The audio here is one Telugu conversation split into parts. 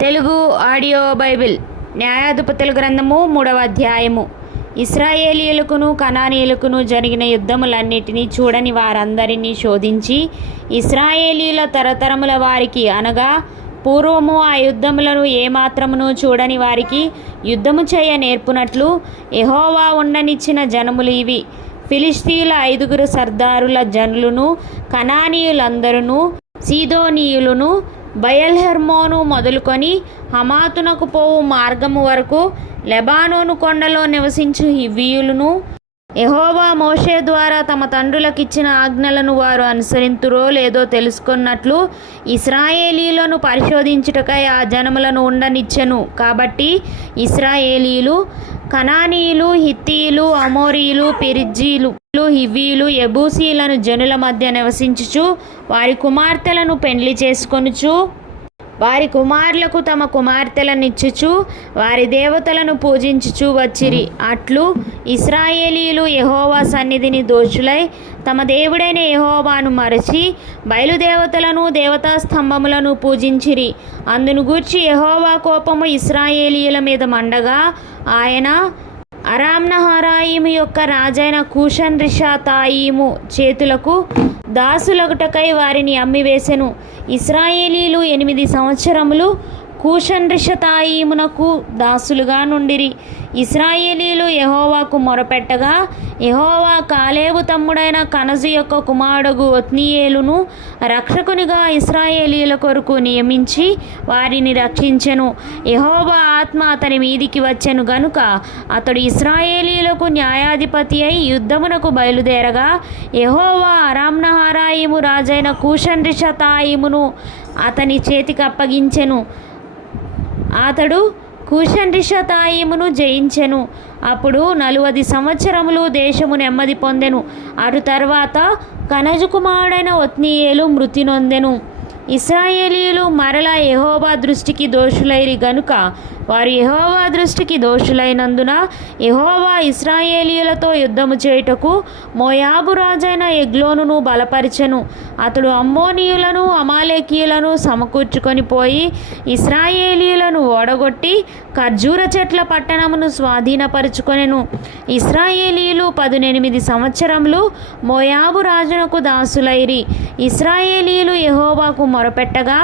తెలుగు ఆడియో బైబిల్ న్యాయాధిపతుల గ్రంథము 3వ అధ్యాయము. ఇశ్రాయేలీయులకును కనానీయులకును జరిగిన యుద్ధములన్నిటినీ చూడని వారందరినీ శోధించి ఇశ్రాయేలీయుల తరతరముల వారికి అనగా పూర్వము ఆ యుద్ధములను ఏమాత్రమును చూడని వారికి యుద్ధము చేయ నేర్పునట్లు యెహోవా ఉండనిచ్చిన జనములు ఇవి. ఫిలిష్తీయుల 5 సర్దారుల జనులను, కనానీయులందరూ, సీదోనీయులను, బయల్హెర్మోను మొదలుకొని హమాతునకు పోవు మార్గము వరకు లెబానోను కొండలో నివసించు హివ్వీయులను, యెహోవా మోషే ద్వారా తమ తండ్రులకిచ్చిన ఆజ్ఞలను వారు అనుసరింతురో లేదో తెలుసుకున్నట్లు ఇశ్రాయేలీయులను పరిశోధించుటకై ఆ జనములను ఉండనిచ్చెను. కాబట్టి ఇశ్రాయేలీయులు, కనానీయులు, హిత్తీయులు, అమోరీయులు, పెరిజ్జీలు, హివ్వీయులు, యెబూసీయులను జనుల మధ్య నివసించుచు వారి కుమార్తెలను పెండ్లి చేసుకొనుచు వారి కుమారులకు తమ కుమార్తెలనిచ్చుచు వారి దేవతలను పూజించుచు వచ్చిరి. అట్లు ఇశ్రాయేలీయులు యెహోవా సన్నిధిని దోషులై తమ దేవుడైన యెహోవాను మరచి బయలుదేవతలను, దేవతా స్తంభములను పూజించిరి. అందును గూర్చి యెహోవా కోపము ఇశ్రాయేలీయుల మీద మండగా ఆయన అరామ్నహరాయిము యొక్క రాజైన కూషన్ రిషాతాయిము చేతులకు దాసులగుటకై వారిని అమ్మివేసెను. ఇశ్రాయేలీలు 8 సంవత్సరములు కూషన్ రిషాతాయిమునకు దాసులుగా నుండిరి. ఇశ్రాయేలీలు యెహోవాకు మొరపెట్టగా యెహోవా కాలేబు తమ్ముడైన కనజు యొక్క కుమారుడు ఒత్నీయేలును రక్షకునిగా ఇశ్రాయేలీల కొరకు నియమించి వారిని రక్షించెను. యెహోవా ఆత్మ అతని మీదికి వచ్చెను గనుక అతడు ఇశ్రాయేలీలకు న్యాయాధిపతి అయి యుద్ధమునకు బయలుదేరగా యెహోవా అరామ్నహరాయిము రాజైన కూషన్ రిషాతాయిమును అతని చేతికి అప్పగించెను. అతడు కూషన్ రిషాతాయిమును జయించెను. అప్పుడు 40 సంవత్సరములు దేశము నెమ్మది పొందెను. అటు తర్వాత కనజు కుమారుడైన ఒత్నీయేలు మృతి నొందెను. ఇశ్రాయేలీయులు మరలా యెహోవా దృష్టికి దోషులైరి గనుక వారు యెహోవా దృష్టికి దోషులైనందున యెహోవా ఇశ్రాయేలీయులతో యుద్ధము చేయుటకు మోయాబు రాజైన ఎగ్లోనును బలపరిచెను. అతడు అమ్మోనీయులను, అమాలేకీయులను సమకూర్చుకొని పోయి ఇశ్రాయేలీయులను ఓడగొట్టి ఖర్జూర చెట్ల పట్టణమును స్వాధీనపరుచుకొనెను. ఇశ్రాయేలీయులు 18 సంవత్సరములు మోయాబు రాజునకు దాసులైరి. ఇశ్రాయేలీయులు యెహోవాకు మొరపెట్టగా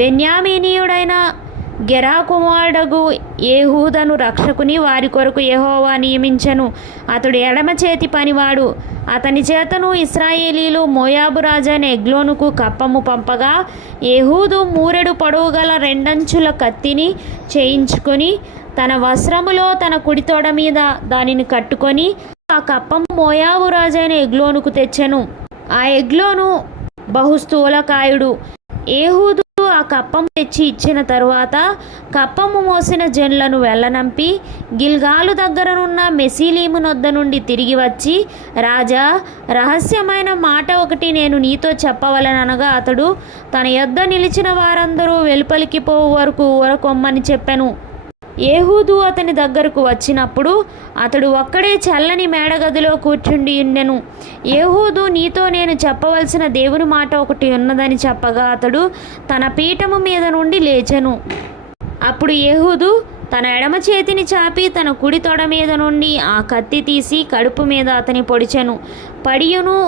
బెన్యామీనీయుడైన గెరా కుమారుడగు ఏహూదను రక్షకుని వారి కొరకు యెహోవా నియమించెను. అతడు ఎడమ చేతి పనివాడు. అతని చేతను ఇశ్రాయేలీలు మోయాబు రాజైన ఎగ్లోనుకు కప్పము పంపగా ఏహూదు మూరెడు పొడవు గల 2 అంచుల కత్తిని చేయించుకొని తన వస్త్రములో తన కుడి తొడ మీద దానిని కట్టుకొని ఆ కప్పము మోయాబు రాజైన ఎగ్లోనుకు తెచ్చెను. ఆ ఎగ్లోను బహుస్థూలకాయుడు. ఏహూదు ఆ కప్పము తెచ్చి ఇచ్చిన తరువాత కప్పము మోసిన జనులను వెళ్ళనంపి గిల్గాలు దగ్గరనున్న మెసీలీము నొద్ద నుండి తిరిగి వచ్చి, రాజా, రహస్యమైన మాట ఒకటి నేను నీతో చెప్పవలననగా అతడు తన యొద్ద నిలిచిన వారందరూ వెలుపలికి పోవు వరకు ఊరకొమ్మని చెప్పెను. ఏహూదు అతని దగ్గరకు వచ్చినప్పుడు అతడు ఒక్కడే చల్లని మేడగదిలో కూర్చుండి ఉండెను. ఏహూదు, నీతో నేను చెప్పవలసిన దేవుని మాట ఒకటి ఉన్నదని చెప్పగా అతడు తన పీఠము మీద నుండి లేచెను. అప్పుడు ఏహూదు తన ఎడమ చేతిని చాపి తన కుడి తొడ మీద నుండి ఆ కత్తి తీసి కడుపు మీద అతని పొడిచెను. పడియును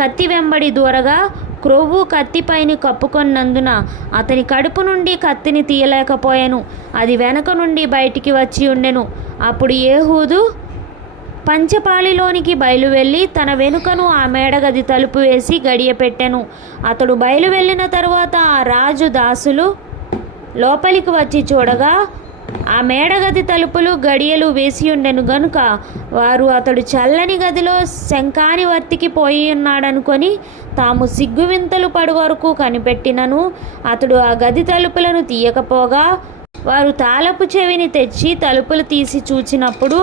కత్తి వెంబడి దూరగా క్రొవ్వు కత్తిపైని కప్పుకొన్నందున అతని కడుపు నుండి కత్తిని తీయలేకపోయాను. అది వెనక నుండి బయటికి వచ్చి ఉండెను. అప్పుడు ఏహూదు పంచపాలిలోనికి బయలువెళ్ళి తన వెనుకను ఆ మేడగది తలుపు వేసి గడియ పెట్టెను. అతడు బయలువెళ్ళిన తరువాత ఆ రాజు దాసులు లోపలికి వచ్చి చూడగా ఆ మేడగది తలుపులు గడియలు వేసి ఉండెను గనుక వారు అతడు చల్లని గదిలో శంఖాని వర్తికి పోయి ఉన్నాడనుకొని తాము సిగ్గువింతలు పడు వరకు కనిపెట్టినను అతడు ఆ గది తలుపులను తీయకపోగా వారు తాళపు చెవిని తెచ్చి తలుపులు తీసి చూచినప్పుడు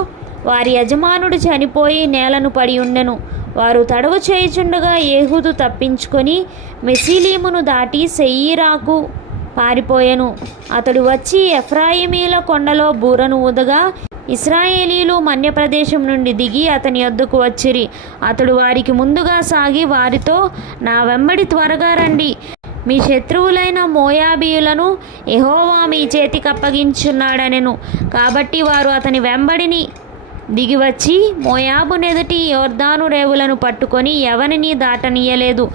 వారి యజమానుడు చనిపోయి నేలను పడి ఉండెను. వారు తడవు చేయుచుండగా ఏహూదు తప్పించుకొని మెసీలీమును దాటి సెయీరాకు పారిపోయెను. అతడు వచ్చి ఎఫ్రాయిమీల కొండలో బూరను ఊదగా ఇశ్రాయేలీలు మన్యప్రదేశం నుండి దిగి అతని యొద్దకు వచ్చిరి. అతడు వారికి ముందుగా సాగి వారితో, నా వెంబడి త్వరగా రండి, మీ శత్రువులైన మోయాబీయులను యెహోవా మీ చేతికి అప్పగించున్నాడనెను. కాబట్టి వారు అతని వెంబడిని దిగివచ్చి మోయాబు నెదుటి యొర్దాను రేవులను పట్టుకొని ఎవరిని దాటనీయలేదు.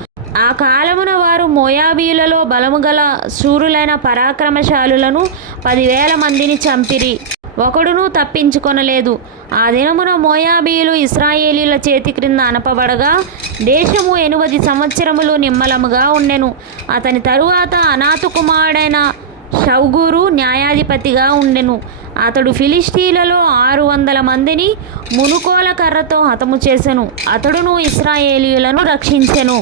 ఆ కాలమున వారు మోయాబీయులలో బలముగల శూరులైన పరాక్రమశాలులను 10,000 మందిని చంపిరి, ఒకడును తప్పించుకొనలేదు. ఆ దినమున మోయాబీయులు ఇశ్రాయేలీయుల చేతి క్రింద అనపబడగా దేశము 80 సంవత్సరములు నిమ్మలముగా ఉండెను. అతని తరువాత అనాతు కుమారుడైన షౌగూరు న్యాయాధిపతిగా ఉండెను. అతడు ఫిలిష్తీయులలో 600 మందిని మునుకోల కర్రతో హతము చేసెను. అతడును ఇశ్రాయేలీయులను రక్షించెను.